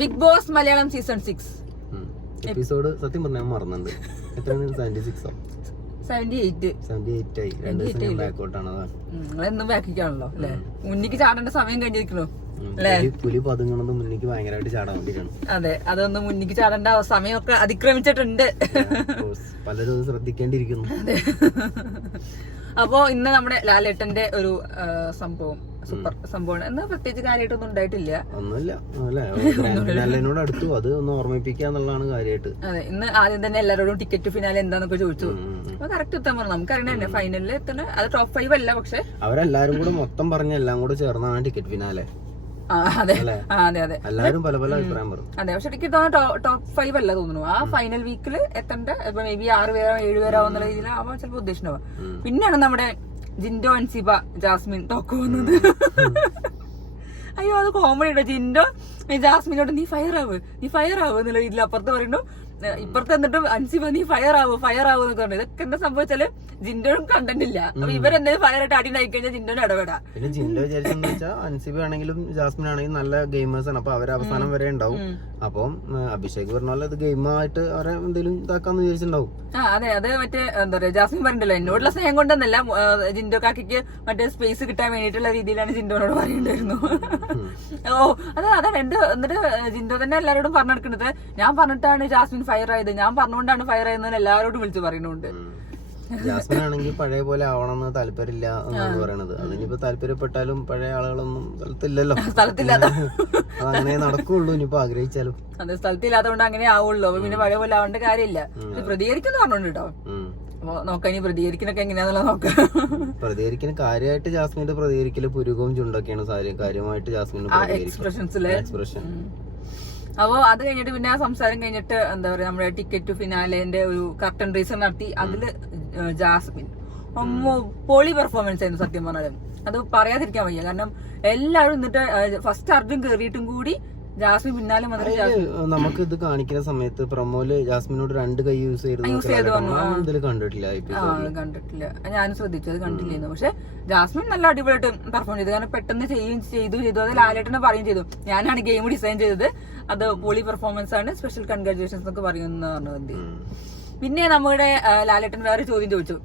Big Boss Malayalam season 6 episode സത്യം പറഞ്ഞാൽ മറന്നുണ്ട്. എത്രയാണ്? 76 78 ആയി. 2 ദിവസം ബാക്കോട്ടാണ്. നിങ്ങളെന്നും ബാക്കിക്കാണല്ലോ അല്ലെ? മുന്നിക്ക് ചാടേണ്ട സമയം കഴിഞ്ഞിരിക്കണോ? പുലി പതുങ്ങണത് മുന്നിക്ക് ഭയങ്കരമായിട്ട് ചാടാൻ വേണ്ടിയിട്ടാണ്. അതെ, അതൊന്ന് മുന്നിക്ക് ചാടേണ്ട സമയമൊക്കെ അതിക്രമിച്ചിട്ടുണ്ട്. പലരും ശ്രദ്ധിക്കേണ്ടിയിരിക്കുന്നു. അപ്പോ ഇന്ന് നമ്മുടെ ലാലേട്ടന്റെ ഒരു സംഭവം, സൂപ്പർ സംഭവമാണ്. എന്നാ പ്രത്യേകിച്ച് കാര്യമായിട്ടൊന്നും ഉണ്ടായിട്ടില്ല. ഒന്നുമില്ല അല്ലെ, അടുത്തു അത് ഒന്ന് ഓർമ്മിപ്പിക്കാന്നുള്ളതാണ് കാര്യമായിട്ട്. അതെ, ഇന്ന് ആദ്യം തന്നെ എല്ലാവരോടും ടിക്കറ്റ് ഫിനാലെ എന്താന്നൊക്കെ ചോദിച്ചു. അപ്പൊ കറക്റ്റ് എത്താൻ പറഞ്ഞു. നമുക്കറിയണ തന്നെ ഫൈനലിൽ എത്തുന്ന അത് ടോപ്പ് 5 അല്ല, പക്ഷെ അവരെല്ലാരും കൂടെ മൊത്തം പറഞ്ഞ എല്ലാം കൂടെ ചേർന്നാണ് ടിക്കറ്റ് ഫിനാലെ. അതെ അതെ അതെ, എല്ലാരും പല പല അഭിപ്രായം പറഞ്ഞു. അതെ, പക്ഷെ എനിക്ക് തോന്നുന്നു ടോപ്പ് 5 അല്ല തോന്നുന്നു. ആ ഫൈനൽ വീക്കിൽ എത്തേണ്ട ഇപ്പൊ മേ ബി 6 പേരോ 7 പേരോ എന്നുള്ള രീതിയിലാവാൻ ചിലപ്പോൾ ഉദ്ദേശിച്ചിട്ടുണ്ടാവുക. പിന്നെയാണ് നമ്മുടെ ജിൻഡോ, അൻസിബ, ജാസ്മിൻ ടോക്ക് വന്നത്. അയ്യോ, അത് കോമഡി ഉണ്ടോ? ജിൻഡോ ജാസ്മിനോട് നീ ഫയർ ആവ് എന്നുള്ള രീതിയിൽ അപ്പുറത്ത് പറയുന്നു, ഇപ്പുറത്ത് എന്നിട്ട് അൻസിബ നീ ഫയർ ആവ് എന്നൊക്കെ പറഞ്ഞു. ഇതൊക്കെ എന്താ സംഭവിച്ചാല് ജിൻഡോനും കണ്ടന്റ് ഇല്ല. അപ്പൊ ഇവരെന്തായാലും ഫയർ ആയിട്ട് അടി ഉണ്ടായി കഴിഞ്ഞാൽ ജിൻഡോന് ഇടപെടാം. പിന്നെ ജിൻഡോ വിചാരിച്ചെന്ന് വെച്ചാൽ അൻസിബ ആണെങ്കിലും ജാസ്മിൻ ആണെങ്കിലും നല്ല ഗെയിമേഴ്സ് ആണ്. അപ്പൊ അവരെ അവസാനം വരെ ഉണ്ടാവും. അപ്പം അഭിഷേക് പറഞ്ഞ പോലെ അത് ഗെയിമായിട്ട് അവരെ എന്തെങ്കിലും ഇതാക്കാന്ന് വിചാരിച്ചിട്ടുണ്ടാവും. അതെ, അത് മറ്റേ എന്താ പറയാ, ജാസ്മിൻ പറഞ്ഞിട്ടല്ലോ എന്നോടുള്ള സ്നേഹം കൊണ്ടൊന്നല്ല, ജിൻഡോ കാക്കിക്ക് മറ്റേ സ്പേസ് കിട്ടാൻ വേണ്ടിയിട്ടുള്ള രീതിയിലാണ് ജിൻഡോനോട് പറയേണ്ടായിരുന്നു. അതാണ് എന്നിട്ട് ജിൻഡോ തന്നെ എല്ലാവരോടും പറഞ്ഞു നടക്കുന്നത്, ഞാൻ പറഞ്ഞിട്ടാണ് ജാസ്മിൻ ഫയർ ആയത്, ഞാൻ പറഞ്ഞുകൊണ്ടാണ് ഫയർ ആയതെന്ന് എല്ലാവരോടും വിളിച്ച് പറയുന്നുണ്ട്. ജാസ്മിൻ ആണെങ്കിൽ പഴയ പോലെ ആവണമെന്ന് താല്പര്യമില്ല എന്നാണ് പറയണത്. അതിനിപ്പോ താല്പര്യപ്പെട്ടാലും പഴയ ആളുകളൊന്നും സ്ഥലത്തില്ലല്ലോ, അങ്ങനെ നടക്കുള്ളൂ. ഇനിയിപ്പോ ആഗ്രഹിച്ചാലും അതെ, സ്ഥലത്തില്ലാത്തതുകൊണ്ട് അങ്ങനെ ആവുള്ളൂ. അപ്പൊ പിന്നെ പഴയ പോലെ ആവേണ്ട കാര്യമില്ല. പ്രതികരിക്കുന്നു പറഞ്ഞോണ്ട് കേട്ടോ. അപ്പൊ നോക്കാം ഇനി പ്രതികരിക്കുന്നൊക്കെ എങ്ങനെയാന്നുള്ള നോക്കാം. പ്രതികരിക്കുന്ന കാര്യമായിട്ട് ജാസ്മിന്റെ പ്രതികരിക്കല് പുരുകവും ചുണ്ടൊക്കെയാണ് കാര്യമായിട്ട് ജാസ്മിന്റെ എക്സ്പ്രഷൻ. അപ്പൊ അത് കഴിഞ്ഞിട്ട് പിന്നെ ആ സംസാരം കഴിഞ്ഞിട്ട് എന്താ പറയാ, നമ്മുടെ ടിക്കറ്റ് ഫിനാലേന്റെ ഒരു കർട്ടൻ റേസ് നടത്തി. അതില് ജാസ്മിൻ പൊളി പെർഫോമൻസ് ആയിരുന്നു സത്യം പറഞ്ഞാലും. അത് പറയാതിരിക്കാൻ വയ്യ. കാരണം എല്ലാവരും എന്നിട്ട് ഫസ്റ്റ് അർജുൻ കേറിയിട്ടും കൂടി ജാസ്മിൻ പിന്നാലെ നമുക്ക് ഇത് കാണിക്കുന്ന സമയത്ത് പ്രൊമോയില് ജാസ്മിനോട് 2 കൈ യൂസ് ചെയ്ത് കണ്ടിട്ടില്ല. ഞാനും ശ്രദ്ധിച്ചു, അത് കണ്ടില്ലായിരുന്നു. പക്ഷെ ജാസ്മിൻ നല്ല അടിപൊളിയായിട്ട് പെർഫോം ചെയ്തു. കാരണം പെട്ടെന്ന് ചെയ്തു. അത് ലാലേട്ടനെ പറയും ചെയ്തു, ഞാനാണ് ഗെയിം ഡിസൈൻ ചെയ്തത്, അത് പൊളി പെർഫോമൻസ് ആണ്, സ്പെഷ്യൽ കൺഗ്രാജുലേഷൻസ് എന്നൊക്കെ പറയുന്ന പറഞ്ഞത്. പിന്നെ നമ്മുടെ ലാലേട്ടൻ വേറെ ചോദ്യം ചോദിച്ചു,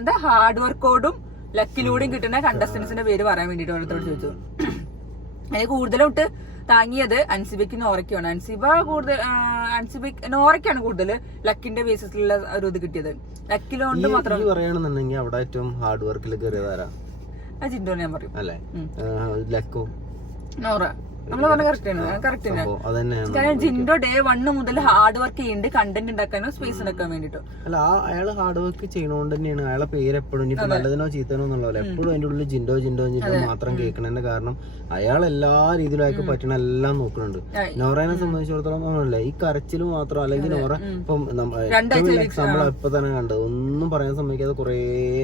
എന്താ ഹാർഡ് വർക്കോടും ലക്കിലൂടെയും കിട്ടുന്ന കണ്ടസ്റ്റൻസിന്റെ പേര് പറയാൻ വേണ്ടിട്ട് ഓരോരുത്തരോട് ചോദിച്ചു. അതിന് കൂടുതലും ഇട്ട് താങ്ങിയത് അൻസിബയ്ക്ക് നോറയ്ക്കാണ്. നോറയ്ക്കാണ് കൂടുതൽ ലക്കിന്റെ ബേസിസിലുള്ള ഒരു ഇത് കിട്ടിയത്. ലക്കിലോണ്ട് മാത്രം പറയുകയാണെന്നുണ്ടെങ്കിൽ അവിടെ ഏറ്റവും ഹാർഡ് വർക്കിൽ കയറിയതാരാ? ജിൻഡോ ഞാൻ പറയും അല്ലേ? ലക്കോ നോറ നമ്മള് പറഞ്ഞ കറക്റ്റ് ആണ്. കാരണം ജിൻഡോ ഡേ 1 മുതൽ ഹാർഡ് വർക്ക് ചെയ്യുന്നുണ്ട്, കണ്ടന്റ് ഉണ്ടാക്കാനോ സ്പേസ് ഉണ്ടാക്കാൻ വേണ്ടിട്ടോ. അല്ല, അയാള് ഹാർഡ് വർക്ക് ചെയ്യണോണ്ട് തന്നെയാണ് അയാളെ പേര് എപ്പോഴും ഇനിയിപ്പോ നല്ലതിനോ ചീത്തനോ എന്നുള്ളതല്ല, എപ്പോഴും അതിന്റെ ഉള്ളിൽ ജിൻഡോ മാത്രം കേൾക്കണതിന്റെ കാരണം അയാൾ എല്ലാ രീതിയിലും അയാൾക്ക് പറ്റണ എല്ലാം നോക്കുന്നുണ്ട്. നോറേനെ സംബന്ധിച്ചിടത്തോളം അങ്ങനല്ല, ഈ കരച്ചില് മാത്രം. അല്ലെങ്കിൽ നോറ ഇപ്പം എക്സാമ്പിൾ ഇപ്പൊ തന്നെ കണ്ടത്, ഒന്നും പറയാൻ സമ്മതിക്കാതെ കൊറേ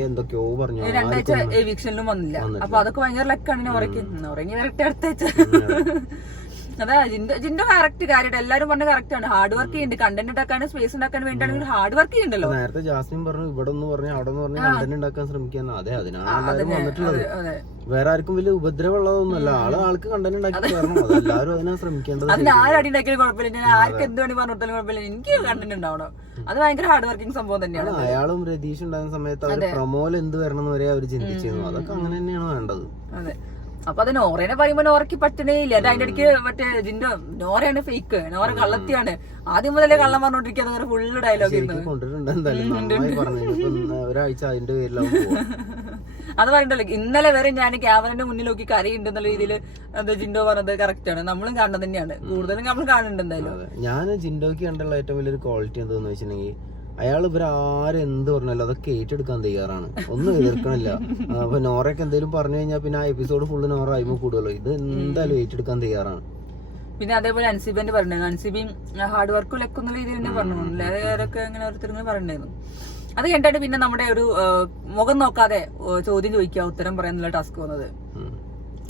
എന്തൊക്കെയോ പറഞ്ഞു. 2 ആഴ്ച എവിക്ഷനിലും വന്നില്ല. അപ്പൊ അതൊക്കെ ഭയങ്കര ലക്കാണ് നോറയ്ക്ക്. നോറങ്ങി വരട്ടെ അടുത്താഴ്ച. അതാ ജിൻഡോ കറക്റ്റ് കാര്യമായിട്ട് എല്ലാരും പറഞ്ഞ കറക്റ്റ് ആണ്. ഹാർഡ് വർക്ക് ചെയ്യുന്നുണ്ട്, കണ്ടന്റ് ഉണ്ടാക്കാനും സ്പേസ് ഉണ്ടാക്കാൻ വേണ്ടിയാണെങ്കിൽ ഹാർഡ് വർക്ക് ചെയ്യുന്നുണ്ടല്ലോ. നേരത്തെ ജാസ്മിൻ പറഞ്ഞു ഇവിടെ ഒന്ന് പറഞ്ഞു അവിടെ നിന്ന് പറഞ്ഞു കണ്ടന്റ് ഉണ്ടാക്കാൻ ശ്രമിക്കാന്ന്. അതെ, അതിനാണ് വന്നിട്ടുള്ളത്. വേറെ ആർക്കും വലിയ ഉപദ്രവമുള്ളതൊന്നുമല്ല. ആൾക്ക് കണ്ടന്റ് ഉണ്ടാക്കി തരണം. അതെല്ലാവരും അതിനാ ശ്രമിക്കേണ്ടത്. അതിന് ആരടി ഉണ്ടാക്കിയാലും കുഴപ്പമില്ല, ഞാൻ ആർക്ക് എന്ത് വേണ്ടി പറഞ്ഞാലും കുഴപ്പമില്ല, എനിക്ക് കണ്ടന്റ് ഉണ്ടാവണം. അത് ഭയങ്കര ഹാർഡ് വർക്കിംഗ് സംഭവം തന്നെയാണ്. അയാളും രതീഷ് ഉണ്ടാകുന്ന സമയത്ത് അവർ പ്രൊമോയിൽ എന്ത് വരണം എന്ന് വരെ അവർ ചിന്തിച്ചിരുന്നു. അതൊക്കെ അങ്ങനെ തന്നെയാണ് വേണ്ടത്. അതെ, അപ്പൊ അത് നോറേനെ പറയുമ്പോ നോറയ്ക്ക് പറ്റണേ ഇല്ല. അത് അതിന്റെ ഇടയ്ക്ക് മറ്റേ ജിൻഡോ നോറയാണ് ഫേക്ക്, നോറ കള്ളത്തിയാണ്, ആദ്യം മുതലേ കള്ളം പറഞ്ഞോണ്ടിരിക്കുന്നത് ഫുള്ള് ഡയലോഗ് ഒരാഴ്ച അതിന്റെ പേരിലാവും. അത് പറയണ്ടല്ലോ, ഇന്നലെ വരെ ഞാൻ ക്യാമറന്റെ മുന്നിൽ നോക്കി കരയുണ്ടെന്നുള്ള രീതിയിൽ ജിൻഡോ പറഞ്ഞത് കറക്റ്റ് ആണ്. നമ്മളും കാണുന്നത് തന്നെയാണ്, കൂടുതലും നമ്മൾ കാണുന്നുണ്ട്. എന്തായാലും ഞാൻ ജിൻഡോക്ക് കണ്ടുള്ള ഏറ്റവും വലിയൊരു ക്വാളിറ്റി എന്താന്ന് വെച്ചിട്ടുണ്ടെങ്കിൽ അയാൾ ഇവരാരെന്ത് പറഞ്ഞാലും അതൊക്കെ ഏറ്റെടുക്കാൻ തയ്യാറാണ്, ഒന്നും എതിർക്കണില്ല. അപ്പൊ നോറയൊക്കെ എന്തെങ്കിലും പറഞ്ഞു കഴിഞ്ഞാൽ പിന്നെ ആ എപ്പിസോഡ് ഫുള്ള് നോറ ആയിമോ കൂടുമല്ലോ, ഇത് എന്തായാലും ഏറ്റെടുക്കാൻ തയ്യാറാണ്. പിന്നെ അതേപോലെ അൻസിബന്റെ പറഞ്ഞു, അൻസിബിയും ഹാർഡ് വർക്ക് ലക്കുന്ന രീതിയിൽ തന്നെ പറഞ്ഞു, ആരൊക്കെ അങ്ങനെ ഓരോരുത്തരും പറഞ്ഞിരുന്നു. അത് കേട്ടിട്ട് പിന്നെ നമ്മുടെ ഒരു മുഖം നോക്കാതെ ചോദ്യം ചോദിക്കുക, ഉത്തരം പറയാന്നുള്ള ടാസ്ക് വന്നത്.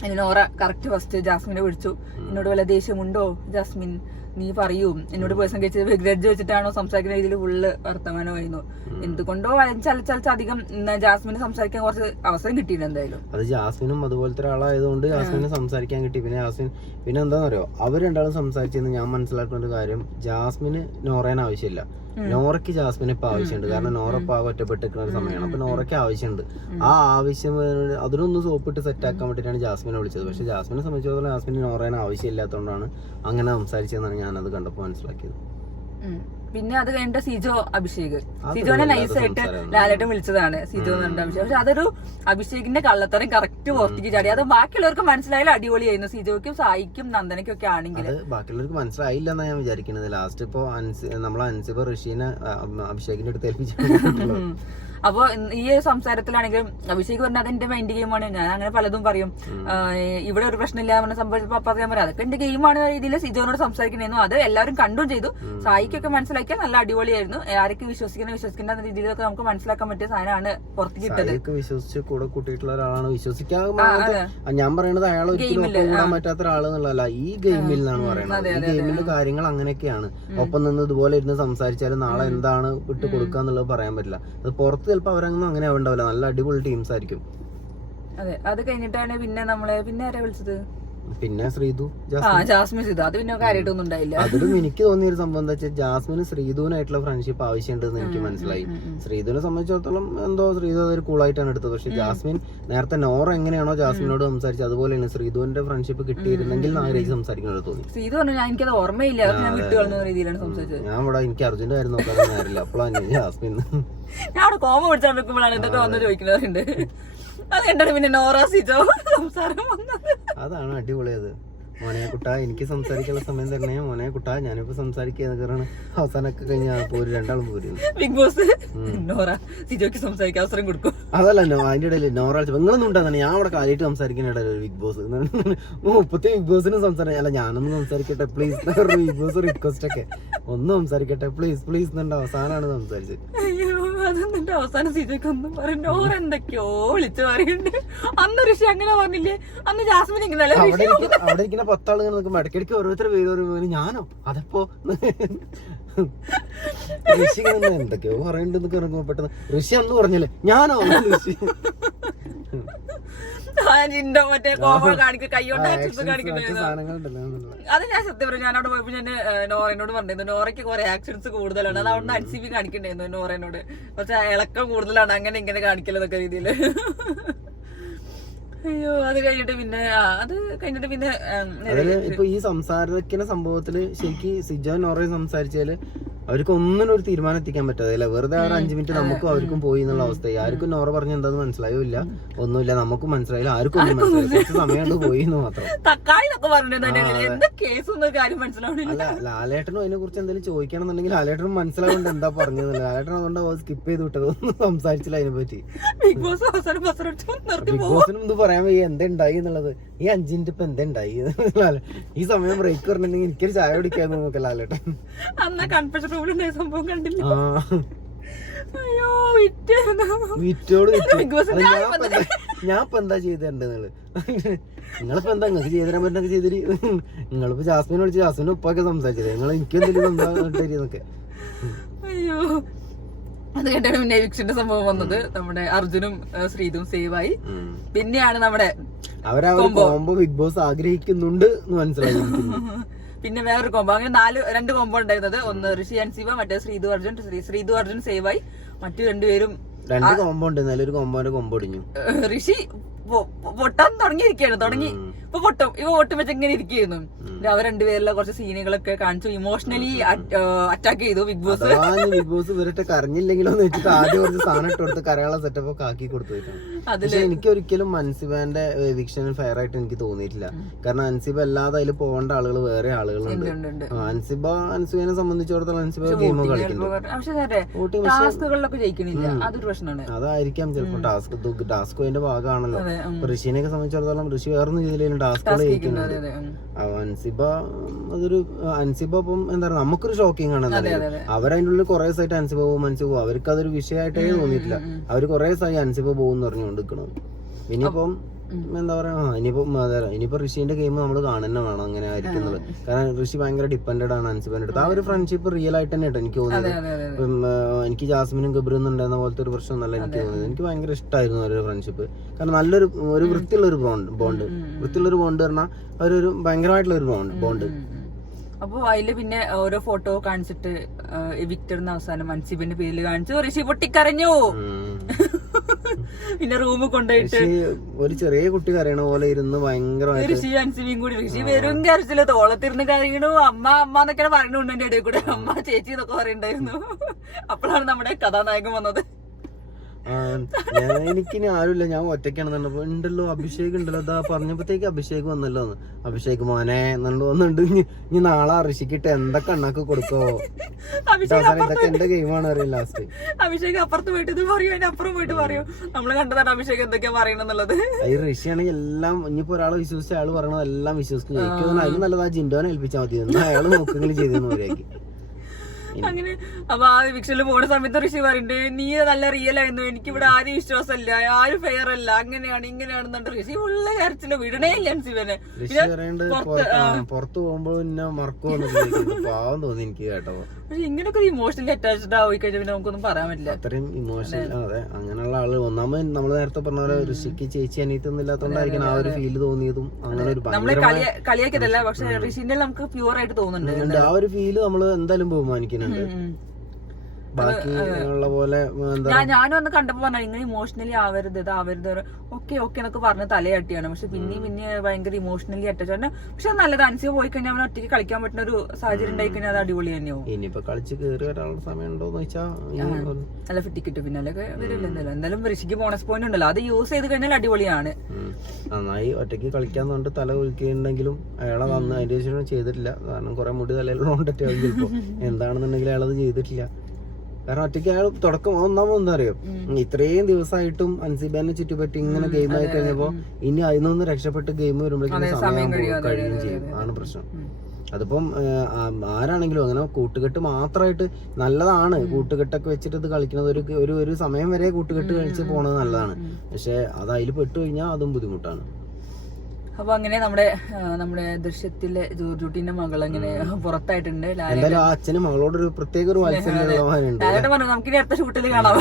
അതിന് നോറ കറക്റ്റ് ഫസ്റ്റ് ജാസ്മിനെ വിളിച്ചു. എന്നോട് വല്ല ദേഷ്യമുണ്ടോ ജാസ്മിൻ, നീ പറയൂ, എന്നോട് പേഴ്സൺ കഴിച്ച് ഗ്രഡ്ജ് വെച്ചിട്ടാണോ സംസാരിക്കുന്ന രീതിയിൽ ഫുള്ള് വർത്തമാനമായിരുന്നു. എന്തുകൊണ്ടോ ചലച്ചധികം ജാസ്മിന് സംസാരിക്കാൻ കുറച്ച് അവസരം കിട്ടിയില്ല എന്തായാലും. അത് ജാസ്മിനും അതുപോലത്തെ ഒരാളായതുകൊണ്ട് ജാസ്മിന് സംസാരിക്കാൻ കിട്ടി. പിന്നെ ജാസ്മിൻ പിന്നെ എന്താന്ന് അറിയോ, അവർ രണ്ടാളും സംസാരിച്ചെന്ന് ഞാൻ മനസ്സിലാക്കുന്ന ഒരു കാര്യം, ജാസ്മിന് നോറേനെ ആവശ്യമില്ല, നോറയ്ക്ക് ജാസ്മിന് ഇപ്പൊ ആവശ്യമുണ്ട്. കാരണം നോറ ഇപ്പൊ ഒറ്റപ്പെട്ടിരിക്കുന്ന ഒരു സമയമാണ്. അപ്പൊ നോറയ്ക്ക് ആവശ്യമുണ്ട്. ആ ആവശ്യം അതിനൊന്ന് സോപ്പിട്ട് സെറ്റ് ആക്കാൻ വേണ്ടിയിട്ടാണ് ജാസ്മിനെ വിളിച്ചത്. പക്ഷെ ജാസ്മിനെ സംബന്ധിച്ചിടത്തോളം ജാസ്മിന് നോറേനെ ആവശ്യമില്ലാത്തതുകൊണ്ടാണ് അങ്ങനെ സംസാരിച്ചതെന്നാണ് ഞാനത് കണ്ടപ്പോൾ മനസ്സിലാക്കിയത്. പിന്നെ അത് കഴിഞ്ഞ സിജോ അഭിഷേക്, സിജോനെ നൈസായിട്ട് ലാലേട്ടൻ വിളിച്ചതാണ് സിജോ എന്ന് പറഞ്ഞ അഭിഷേക്. പക്ഷെ അതൊരു അഭിഷേകിന്റെ കള്ളത്തരം കറക്റ്റ് പുറത്തേക്ക് ചാടി. അത് ബാക്കിയുള്ളവർക്ക് മനസ്സിലായാലും അടിപൊളിയായിരുന്നു, സിജോയ്ക്കും സായിക്കും നന്ദനയ്ക്കും ഒക്കെ ആണെങ്കിൽ. ബാക്കിയുള്ളവർക്ക് മനസ്സിലായില്ല എന്നാ ഞാൻ വിചാരിക്കുന്നത്. ലാസ്റ്റ് ഇപ്പൊ നമ്മളെ അൻസിബ ഋഷീനെ അഭിഷേകിന്റെ അടുത്ത് ഏൽപ്പിച്ചു. അപ്പൊ ഈ സംസാരത്തിലാണെങ്കിലും അഭിഷേക് പറഞ്ഞ അതെന്റെ മൈൻഡ് ഗെയിമാണ്, ഞാൻ അങ്ങനെ പലതും പറയും, ഇവിടെ ഒരു പ്രശ്നമില്ല പറഞ്ഞ സംഭവിച്ചപ്പോ അപ്പൊ ഞാൻ പറയാം അതൊക്കെ എന്റെ ഗെയിമാണ് രീതിയിൽ സിജോനോട് സംസാരിക്കണേന്നു. അത് എല്ലാവരും കണ്ടും ചെയ്തു. സായിക്കൊക്കെ മനസ്സിലാക്കിയാൽ നല്ല അടിപൊളിയായിരുന്നു. ആരൊക്കെ വിശ്വസിക്കുന്ന രീതിയിലൊക്കെ നമുക്ക് മനസ്സിലാക്കാൻ പറ്റിയ സാധനമാണ് പുറത്തേക്ക് ഇട്ടത്. വിശ്വസിച്ച് കൂടെ കൂട്ടിയിട്ടുള്ള ഒരാളാണ്. വിശ്വസിക്കാൻ ഞാൻ പറയുന്നത് അയാൾ കൂടാൻ പറ്റാത്ത ഒരാൾ എന്നുള്ളതല്ല, ഈ ഗെയിമിൽ നിന്നാണ് പറയുന്നത്. ഈ ഗെയിമിന്റെ കാര്യങ്ങൾ അങ്ങനെയൊക്കെയാണ്. ഒപ്പം നിന്ന് ഇതുപോലെ ഇരുന്ന് സംസാരിച്ചാലും നാളെ എന്താണ് വിട്ട് കൊടുക്കുക എന്നുള്ളത് പറയാൻ പറ്റില്ല. അത് പുറത്ത് ചിലപ്പോ അവരൊന്നും അങ്ങനെ ഉണ്ടാവില്ല, നല്ല അടിപൊളി ടീംസ് ആയിരിക്കും. അതെ, അത് കഴിഞ്ഞിട്ടാണ് പിന്നെ ആരാ വിളിച്ചത്, പിന്നെ ശ്രീതു ജാസ്മിൻ ശ്രീതു. അത് പിന്നെ കാര്യമായിട്ടൊന്നും ഉണ്ടായില്ല. അതിലും എനിക്ക് തോന്നിയ ഒരു സംഭവം എന്താ വെച്ചാൽ ജാസ്മിന് ശ്രീതുവിനായിട്ടുള്ള ഫ്രണ്ട്ഷിപ്പ് ആവശ്യമുണ്ടെന്ന് എനിക്ക് മനസ്സിലായി. ശ്രീതുവിനെ സംബന്ധിച്ചിടത്തോളം എന്തോ ശ്രീതു അതൊരു കൂളായിട്ടാണ് എടുത്തത്. പക്ഷെ ജാസ്മിൻ നേരത്തെ നോറ എങ്ങനെയാണോ ജാസ്മിനോട് സംസാരിച്ചത് അതുപോലെയാണ് ശ്രീതുവിന്റെ ഫ്രണ്ട്ഷിപ്പ് കിട്ടിയിരുന്നെങ്കിൽ നാഗരാജ് സംസാരിക്കുന്നത് തോന്നി. ശ്രീതു പറഞ്ഞു എനിക്കത് ഓർമ്മയില്ല, ഞാൻ വിട്ടുകളഞ്ഞ രീതിയിലാണ് സംസാരിച്ചത്. ഞാൻ ഇവിടെ എനിക്ക് അർജുന്റെ കാര്യം നോക്കാൻ നേരില്ല, അപ്പോഴാണ് ജാസ്മിൻ ഞാൻ അവിടെ കോമ പിടിച്ചാൽ വെക്കുമ്പോഴാണ് ഇതൊക്കെ വന്ന് ചോദിക്കുന്നവരുണ്ട്. അത് കണ്ടാണ് പിന്നെ നോറ സിജോ സംസാരം വന്നത്. അതാണ് അടിപൊളിയത്. മോനെ കുട്ടാ എനിക്ക് സംസാരിക്കാനുള്ള സമയം തരണേ, മോനെ കുട്ടാ ഞാനിപ്പോ സംസാരിക്കാന്ന് കാരണം അവസാനൊക്കെ കഴിഞ്ഞാൽ പോര് രണ്ടാളും പോരും. ബിഗ് ബോസ് നോറ സിജോക്ക് സംസാരിക്കാൻ അവസരം കൊടുക്കും. അതല്ല അതിന്റെ ഇടയിൽ നോറ നിങ്ങളൊന്നും ഉണ്ടാകുന്ന ഞാൻ അവിടെ കാര്യമായിട്ട് സംസാരിക്കുന്ന ഇടയിൽ ബിഗ് ബോസ് 30 ബിഗ് ബോസിനും സംസാരിക്കാം. അല്ല ഞാനൊന്നും സംസാരിക്കട്ടെ പ്ലീസ്, ബിഗ് ബോസ് റിക്വസ്റ്റ് ഒക്കെ ഒന്ന് സംസാരിക്കട്ടെ പ്ലീസ് പ്ലീസ് എന്നുണ്ട്. അവസാനമാണ് സംസാരിച്ചത്. അയ്യോ അതെന്നിട്ട് അവസാനം സിജോക്ക് ഒന്നും പറയും, നോറ എന്തൊക്കെയോ വിളിച്ചു പറയുന്നുണ്ട്. അന്ന് ഋഷി അങ്ങനെ പറഞ്ഞില്ലേ, അന്ന് ജാസ്മിൻ ഇങ്ങനെ അവിടെ ഇരിക്കുന്ന 10 ആളുകൾ നിൽക്കുമ്പോ ഇടയ്ക്കിടയ്ക്ക് ഓരോരുത്തർ പേര് ഞാനോ അതെപ്പോ ഋഷി എന്തൊക്കെയോ പറയണ്ടെന്നൊക്കെ ഇറങ്ങുമ്പോ പെട്ടെന്ന് ഋഷി അന്ന് പറഞ്ഞല്ലേ ഞാനോ ഋഷി മറ്റേ കോമ കാണിക്കും കൈകൊണ്ട് അത് ഞാൻ സത്യം പറഞ്ഞു. ഞാൻ അവിടെ പോയപ്പോ ഞാൻ നോറയോട് പറഞ്ഞിരുന്നു നോറയ്ക്ക് കുറെ ആക്ഷൻസ് കൂടുതലാണ്, അത് അവിടെ അൻസിബി കാണിക്കണ്ടായിരുന്നു നോറയോട്, പക്ഷെ ഇളക്കം കൂടുതലാണ് അങ്ങനെ ഇങ്ങനെ കാണിക്കലെന്നൊക്കെ രീതിയില്. അയ്യോ അത് കഴിഞ്ഞിട്ട് പിന്നെ ഇപ്പൊ ഈ സംസാരിക്കുന്ന സംഭവത്തില് ശരിക്കും സിജോ നോറയും സംസാരിച്ചാല് അവർക്ക് ഒന്നിനും ഒരു തീരുമാനം എത്തിക്കാൻ പറ്റാതെ വെറുതെ ആ 5 മിനിറ്റ് നമുക്കും അവർക്കും പോയി എന്നുള്ള അവസ്ഥയായി. ആർക്കും നോറ പറഞ്ഞ എന്താന്ന് മനസ്സിലായോ ഇല്ല, ഒന്നുമില്ല, നമുക്കും മനസ്സിലായില്ല, ആർക്കും ഒന്നും മനസ്സിലായില്ല, കുറച്ച് സമയം കൊണ്ട് പോയി എന്ന് മാത്രം. അല്ല ലാലേട്ടനും അതിനെ കുറിച്ച് എന്തെങ്കിലും ചോദിക്കണം എന്നുണ്ടെങ്കിൽ ലാലേട്ടനും മനസ്സിലാവുകൊണ്ട് എന്താ പറഞ്ഞതല്ല, ലാലേട്ടൻ അതുകൊണ്ട് സ്കിപ്പ് ചെയ്ത് വിട്ടത്, ഒന്നും സംസാരിച്ചില്ല അതിനെ പറ്റി. ബിഗ് ബോസിനും ഇത് പറയാൻ വയ്യ എന്തുണ്ടായി എന്നുള്ളത്. ഈ 5 മിനിറ്റ് ഇപ്പൊ എന്തുണ്ടായി, ഈ സമയം ബ്രേക്ക് പറഞ്ഞിട്ടുണ്ടെങ്കിൽ എനിക്കൊരു ചായ കുടിക്കാന്ന് നോക്കാം ലാലേട്ടൻ. സംഭവം കണ്ടില്ല. ഞാൻ ഇപ്പൊ എന്താ ചെയ്തിട്ടുണ്ട് നിങ്ങളിപ്പോ എന്താ നിങ്ങൾക്ക് ചെയ്തരാൻ പറ്റുന്നൊക്കെ ചെയ്തിരി. നിങ്ങളിപ്പോ ജാസ്മിനെ വിളിച്ച് ജാസ്മിന്റെ ഉപ്പൊക്കെ സംസാരിച്ചത്, നിങ്ങൾ എനിക്കെന്തെങ്കിലും സംസാരിച്ചതൊക്കെ. അയ്യോ അത് കേട്ടാണ് പിന്നെ എവിക്ഷന്റെ സംഭവം വന്നത്. നമ്മുടെ അർജുനും ശ്രീതും സേവായി. പിന്നെയാണ് നമ്മുടെ കോംബോ ബിഗ് ബോസ് ആഗ്രഹിക്കുന്നുണ്ട് എന്ന് മനസ്സിലായി. പിന്നെ വേറൊരു കോംബോ, അങ്ങനെ 2 കോംബോ ഉണ്ടായിരുന്നത്. ഒന്ന് ഋഷി അൻസിബ, മറ്റേ ശ്രീതു അർജുൻ സേവായി. മറ്റു 2 പേരും 2 കോംബോ ഉണ്ട്. നല്ലൊരു കോംബോന്റെ കോംബോ ഒടിഞ്ഞു. ഋഷി പൊട്ടാൻ തുടങ്ങി ഇപ്പൊ പൊട്ടും വെച്ച് ഇങ്ങനെ ഇരിക്കുന്നു. അവർ 2 പേരിലെ കുറച്ച് സീനുകളൊക്കെ കാണിച്ചു, ഇമോഷണലി അറ്റാക്ക് ചെയ്തു ബിഗ് ബോസ്. ബിഗ് ബോസ് ഇവരൊക്കെ കരഞ്ഞില്ലെങ്കിലോ എന്ന് വെച്ചിട്ട് ആദ്യം കുറച്ച് സാധനം ഇട്ട് കൊടുത്ത് കരയാളെ സെറ്റപ്പ് ഒക്കെ ആക്കി കൊടുത്തു. പക്ഷെ എനിക്ക് ഒരിക്കലും അൻസിബന്റെ എവിക്ഷൻ ഫെയർ ആയിട്ട് എനിക്ക് തോന്നിയിട്ടില്ല. കാരണം അൻസിബ അല്ലാതെ അതിൽ പോകേണ്ട ആളുകൾ വേറെ ആളുകളുണ്ട്. അൻസിബനെ സംബന്ധിച്ചിടത്തോളം അൻസിബ ഗെയിം കളിക്കുന്നുണ്ട്, അതൊരു പ്രശ്നമാണ്. അതായിരിക്കാം ചിലപ്പോൾ ടാസ്ക് അതിന്റെ ഭാഗമാണല്ലോ. ഋഷിനെയൊക്കെ സംബന്ധിച്ചിടത്തോളം ഋഷി വേറൊന്നും ചെയ്തില്ലെങ്കിലും ടാസ്കുകൾ ജയിക്കുന്നുണ്ട്. അൻസിബ ഇപ്പം എന്താ പറയുക നമുക്കൊരു ഷോക്കിംഗ് ആണ്. അവരതിൻ്റെ ഉള്ളിൽ കുറെ സൈറ്റ് അൻസിബ പോകും, അവർക്ക് അതൊരു വിഷയമായിട്ടേ തോന്നിയിട്ടില്ല. അവര് കുറെ സൈറ്റ് അൻസിബ പോകും എന്ന് പറഞ്ഞുകൊണ്ടിരിക്കണം. ഇനിയിപ്പം എന്താ പറയാ ഇനിയിപ്പോ ഋഷിന്റെ ഗെയിം നമ്മൾ കാണുന്ന വേണം അങ്ങനെ ആയിരിക്കുന്നത്. കാരണം ഋഷി ഭയങ്കര ഡിപ്പെൻഡഡ് ആണ് അൻസിബന്റെ അടുത്ത്. ആ ഒരു ഫ്രണ്ട്ഷിപ്പ് റിയൽ ആയിട്ട് തന്നെ എനിക്ക് തോന്നിയത്. എനിക്ക് ജാസ്മിനും ഗബ്രിയും ഉണ്ടായിരുന്ന പോലത്തെ ഒരു പ്രശ്നമൊന്നല്ല എനിക്ക് തോന്നിയത്. എനിക്ക് ഭയങ്കര ഇഷ്ടമായിരുന്നു അവരുടെ ഫ്രണ്ട്ഷിപ്പ്. കാരണം നല്ലൊരു വൃത്തിയുള്ള ഒരു ബോണ്ട് വൃത്തിയുള്ള ഒരു ബോണ്ട് പറഞ്ഞാൽ അവരൊരു ഭയങ്കരമായിട്ടുള്ള ഒരു ബോണ്ട്. അപ്പൊ അതില് പിന്നെ ഓരോ ഫോട്ടോ കാണിച്ചിട്ട് വിക്ടറിന് അവസാനം അൻസിബിന്റെ പേരിൽ കാണിച്ചു, ഋഷി പൊട്ടിക്കരഞ്ഞു. പിന്നെ റൂമിൽ കൊണ്ടുപോയിട്ട് ഒരു ചെറിയ കുട്ടി കരയണ പോലെ ഇരുന്ന് ഭയങ്കരമായിട്ട് ഋഷി അൻസിബിയും കൂടി, ഋഷി വെറും കരച്ചില്ല, തോളത്തിരുന്ന് കരയണു, അമ്മ അമ്മ എന്നൊക്കെയാണ് പറയുന്നുണ്ട് എന്റെ ഇടയിൽ കൂടെ, അമ്മ ചേച്ചി എന്നൊക്കെ പറയണ്ടായിരുന്നു. അപ്പോഴാണ് നമ്മുടെ കഥാനായകൻ വന്നത്. എനിക്കിനി ആരുമില്ല, ഞാൻ ഒറ്റയ്ക്കാണെന്ന് പറഞ്ഞപ്പോ ഉണ്ടല്ലോ അഭിഷേക് ഉണ്ടല്ലോ, അതാ പറഞ്ഞപ്പോഴത്തേക്ക് അഭിഷേക് വന്നല്ലോ. അഭിഷേക് മോനെ എന്നുണ്ട് വന്നിട്ടുണ്ട്. ഇനി നാളെ ഋഷിക്കിട്ട് എന്തൊക്കെ എണ്ണാക്കി കൊടുക്കോ, ഇതൊക്കെ എന്റെ ഗെയിമാണ് അറിയാം. ലാസ്റ്റ് അഭിഷേക് അപ്പുറത്ത് പോയിട്ട് ഇത് പറയൂ, അതിന്റെ അപ്പുറം പോയിട്ട് പറയൂ. നമ്മള് കണ്ടതാണ് അഭിഷേക് എന്തൊക്കെയാ പറയണെന്നുള്ളത്. ഈ ഋഷിയാണെങ്കിൽ എല്ലാം ഇനിയിപ്പോ ഒരാളെ വിശ്വസിച്ച അയാൾ പറയണത് എല്ലാം വിശ്വസിക്കും. എനിക്ക് തോന്നുന്നു അതിന് നല്ലത് ആ ജിൻഡോനെ ഏൽപ്പിച്ചാൽ മതി, എന്നാൽ അയാൾ നോക്കെങ്കിലും ചെയ്തെന്ന് പറയാക്കി. അങ്ങനെ അപ്പൊ ആ വിക്ഷല് പോണ സമയത്ത് ഋഷി പറയുന്നുണ്ട്, നീ നല്ല റിയൽ ആയിരുന്നു, എനിക്കിവിടെ ആരും വിശ്വാസമല്ല, ആരും ഫെയർ അല്ല, അങ്ങനെയാണ് ഇങ്ങനെയാണെന്നുണ്ട്. ഋഷി ഉള്ള കാര്യത്തില് വിടണേ ഇല്ല അൻസിബനെ. പുറത്തു പോകുമ്പോ പിന്നെ മറക്കുമെന്ന് പാവം തോന്നി എനിക്ക് കേട്ടോ. പക്ഷെ ഇങ്ങനൊക്കെ ഇമോഷണലി അറ്റാച്ച്ഡ് ആയി കഴിഞ്ഞാൽ പിന്നെ നമുക്കൊന്നും പറയാൻ പറ്റില്ല. അത്രയും ഇമോഷണൽ. അതെ, അങ്ങനെയുള്ള ആള് ഒന്നാമത് നമ്മള് നേരത്തെ പറഞ്ഞ പോലെ ഋഷിക്ക് ചേച്ചി അനിയത്തൊന്നും ഇല്ലാത്തോണ്ടായിരിക്കും ആ ഒരു ഫീല് തോന്നിയതും. അങ്ങനെ ഒരു കളിയാക്കിയതല്ല, പക്ഷെ ഋഷിന്റെ നമുക്ക് പ്യൂർ ആയിട്ട് തോന്നുന്നുണ്ട്. ആ ഒരു ഫീല് നമ്മള് എന്തായാലും ബഹുമാനിക്കുന്നുണ്ട്. ബാക്കിയുള്ള പോലെ ഞാനും ഒന്ന് കണ്ടപ്പോ പറഞ്ഞ ഇങ്ങനെ ഇമോഷണലി ആവരുത്, ഇതാവരുത്, ഓക്കെ ഓക്കെ എന്നൊക്കെ പറഞ്ഞ് തലയാട്ടിയാണ്. പക്ഷെ പിന്നെ ഭയങ്കര ഇമോഷണലി അറ്റാച്ച് ആണ്. പക്ഷെ നല്ലത് അൻസിബ പോയി കഴിഞ്ഞാൽ അവൻ ഒറ്റയ്ക്ക് കളിക്കാൻ പറ്റുന്ന ഒരു സാഹചര്യം ഉണ്ടായി കഴിഞ്ഞാൽ അത് അടിപൊളി തന്നെയാവും. ഇനിയിപ്പോ കളിച്ച് കയറി വരാനുള്ള സമയം ഉണ്ടോന്ന് വെച്ചാൽ നല്ല ടിക്കറ്റ് പിന്നാലൊക്കെ വരില്ല. എന്തായാലും ഋഷിക്ക് ബോണസ് പോയിന്റ് ഉണ്ടല്ലോ, അത് യൂസ് ചെയ്ത് കഴിഞ്ഞാൽ അടിപൊളിയാണ്. നന്നായി ഒറ്റയ്ക്ക് കളിക്കാന്നുകൊണ്ട് തല ഒഴുക്കിയിട്ടുണ്ടെങ്കിലും അയാളെ വന്ന് അതിന്റെ ശേഷം ചെയ്തിട്ടില്ല. കാരണം കുറെ മുടി തലയിലുള്ളതുകൊണ്ടൊക്കെ ചിലപ്പോ എന്താണെന്നുണ്ടെങ്കിൽ അയാളത് ചെയ്തിട്ടില്ല. കാരണം ഒറ്റയ്ക്ക് അയാൾ തുടക്കം ഒന്നാമൊന്നും അറിയോ, ഇത്രയും ദിവസമായിട്ടും അൻസിബാനെ ചുറ്റിപ്പറ്റി ഇങ്ങനെ ഗെയിം ആയി കഴിഞ്ഞപ്പോ ഇനി അതിനൊന്ന് രക്ഷപ്പെട്ട് ഗെയിം വരുമ്പോഴേക്കും സമയം കഴിയുകയും ചെയ്യും. ആണ് പ്രശ്നം. അതിപ്പം ആരാണെങ്കിലും അങ്ങനെ കൂട്ടുകെട്ട് മാത്രമായിട്ട് നല്ലതാണ്. കൂട്ടുകെട്ടൊക്കെ വെച്ചിട്ട് ഇത് കളിക്കുന്നത് ഒരു സമയം വരെ കൂട്ടുകെട്ട് കഴിച്ച് പോണത് നല്ലതാണ്. പക്ഷെ അത് അതിൽ പെട്ടു കഴിഞ്ഞാൽ അതും ബുദ്ധിമുട്ടാണ്. അപ്പൊ അങ്ങനെ നമ്മുടെ ദൃശ്യത്തിലെ ജോർജുട്ടിന്റെ മകൾ അങ്ങനെ പുറത്തായിട്ടുണ്ട്. അച്ഛനും മകളോടൊരു പ്രത്യേക ഒരു വാത്സല്യമുണ്ട്. നമുക്കിനി അടുത്ത ഷൂട്ടിൽ കാണാം.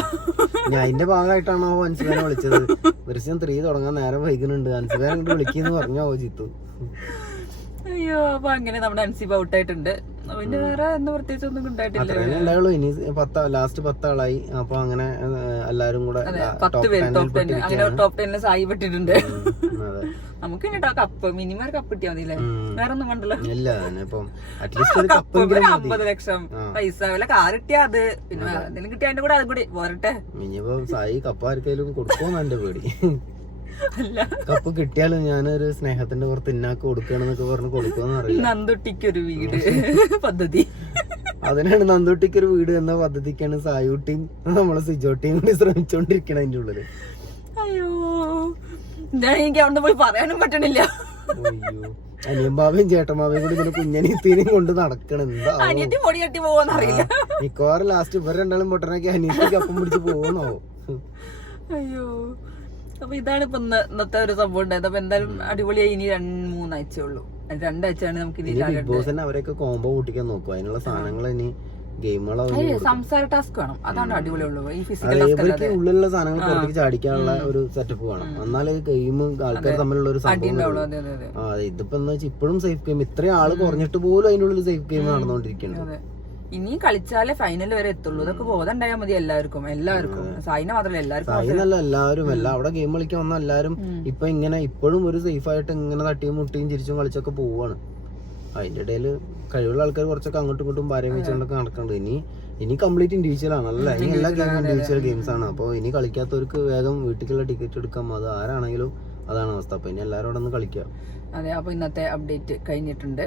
ഞാൻ അതിന്റെ ഭാഗമായിട്ടാണോ അൻസിബാനെ വിളിച്ചത്. ദൃശ്യം 3 തുടങ്ങാൻ നേരം വൈകുന്നുണ്ട്, അൻസിബാനെ അങ്ങോട്ട് വിളിക്കുന്നു പറഞ്ഞോ ജിത്തു. അയ്യോ, അപ്പൊ അങ്ങനെ നമ്മുടെ അൻസിബ ഔട്ടായിട്ടുണ്ട്. പിന്നെ വേറെ എന്താ പ്രത്യേകിച്ച് ഒന്നും ഉണ്ടായിട്ടില്ല. ഉണ്ടായുള്ളൂ. ഇനി ലാസ്റ്റ് 10 ആളായി. അപ്പൊ അങ്ങനെ എല്ലാരും കൂടെ 10 പേര് ടോപ്പ് 10. അങ്ങനെ ടോപ്പ് 10 സായി പെട്ടിട്ടുണ്ട്. നമുക്ക് കപ്പ് മിനിമം ഒരു കപ്പ് കിട്ടിയാൽ മതിയില്ലേ, വേറെ ഒന്നും കണ്ടല്ലോ. കപ്പ് 50 ലക്ഷം പൈസ വില കാർ കിട്ടിയാ അത്, പിന്നെ എന്തെങ്കിലും കിട്ടിയാ അതിന്റെ കൂടെ അതും കൂടി പോരട്ടെ. ഇനിയിപ്പോ സായി കപ്പ് ആർക്കെങ്കിലും കൊടുക്കുമോ എന്റെ പേടി. കപ്പ് കിട്ടിയാലും ഞാനൊരു സ്നേഹത്തിന്റെ പുറത്ത് ഇന്നാക്ക് കൊടുക്കണെന്നൊക്കെ പറഞ്ഞ് കൊടുക്കുമെന്ന് അറിയില്ല. നന്ദുട്ടിക്കൊരു വീട് പദ്ധതി, അതിനാണ് നന്ദുട്ടിക്കൊരു വീട് എന്ന പദ്ധതിക്കാണ് സായുട്ടിയും നമ്മളെ സിജോട്ടിയും കൂടി ശ്രമിച്ചോണ്ടിരിക്കണം അതിന്റെ ഉള്ളില്. അയ്യോ, എനിക്ക് അവിടെ പോയി പറയാനും പറ്റണില്ല. അനിയമ്പാവയും ചേട്ടമ്പാവയും കൂടി ഇങ്ങനെ കുഞ്ഞനീത്തിനെയും കൊണ്ട് നടക്കണം. എന്താ അനിയത്തി പൊടി കെട്ടി പോവാന്നറിയില്ല. മിക്കവാറും ലാസ്റ്റ് ഇവർ രണ്ടാളും പൊട്ടനൊക്കെ അനിയത്തിക്ക് അപ്പം പിടിച്ച് പോകുന്നോ. അയ്യോ, അപ്പൊ ഇതാണ് ഇപ്പൊ ഇന്നത്തെ ഒരു സംഭവം ഉണ്ടായത്. അപ്പൊ എന്തായാലും അടിപൊളിയായി. ഇനി 2-3 ആഴ്ചയുള്ളൂ, 2 ആഴ്ചയാണ് നമുക്ക് ബിഗ് ബോസിനെ അവരൊക്കെ കോംബോ കൂട്ടിക്കാൻ നോക്കും. അതിനുള്ള സാധനങ്ങൾ ഇനി സംസാര ടാസ്ക് വേണം, അതാണ് അടിപൊളിയുള്ളൂ. ഈ ഇവർക്ക് ഉള്ളിലുള്ള സാധനങ്ങൾ പുറത്തേക്ക് ചാടിക്കാനുള്ള ഒരു സെറ്റപ്പ് വേണം, എന്നാലേ ഗെയിമും ആൾക്കാർ തമ്മിലുള്ള ഒരു സംഭവം. ഇതിപ്പോ എന്താ വെച്ചാൽ ഇപ്പോഴും സേഫ് ഗെയിം, ഇത്രയും ആള് കുറഞ്ഞിട്ട് പോലും അതിനുള്ളിൽ സേഫ് ഗെയിം നടന്നുകൊണ്ടിരിക്കുന്നത്. ഇനിയും കളിച്ചാലേ ഫൈനൽ വരെ എത്തുള്ളൂ. ഇതൊക്കെ ബോധം ഉണ്ടായാൽ മതി എല്ലാവർക്കും. സായിനെ മാത്രമല്ല എല്ലാവർക്കും. സായിനല്ല എല്ലാവരും, അവിടെ ഗെയിം കളിക്കാൻ വന്ന എല്ലാവരും ഇപ്പൊ ഇങ്ങനെ ഇപ്പോഴും ഒരു സേഫ് ആയിട്ട് ഇങ്ങനെ തട്ടിയും മുട്ടിയും ചിരിച്ചും കളിച്ചൊക്കെ പോവാണ്. അതിന്റെ ഇടയിൽ കഴിവുള്ള ആൾക്കാർ കുറച്ചൊക്കെ അങ്ങോട്ടും ഇങ്ങോട്ടും ഭാരം വെച്ചുകൊണ്ടൊക്കെ നടക്കുന്നുണ്ട്. ഇനി കംപ്ലീറ്റ് ഇൻഡിവിജ്വൽ ആണല്ല, ഇനി എല്ലാ ഗെയിമും ഇൻഡിവിജ്വൽ ഗെയിംസ് ആണ്. അപ്പോൾ ഇനി കളിക്കാത്തവർക്ക് വേഗം വീട്ടിലുള്ള ടിക്കറ്റ് എടുക്കാം. അത് ആരാണെങ്കിലും അതാണ് അവസ്ഥ. അപ്പൊ ഇനി എല്ലാവരും അവിടെ ഒന്ന് കളിക്കാം. അതെ, അപ്പൊ ഇന്നത്തെ അപ്ഡേറ്റ് കഴിഞ്ഞിട്ടുണ്ട്.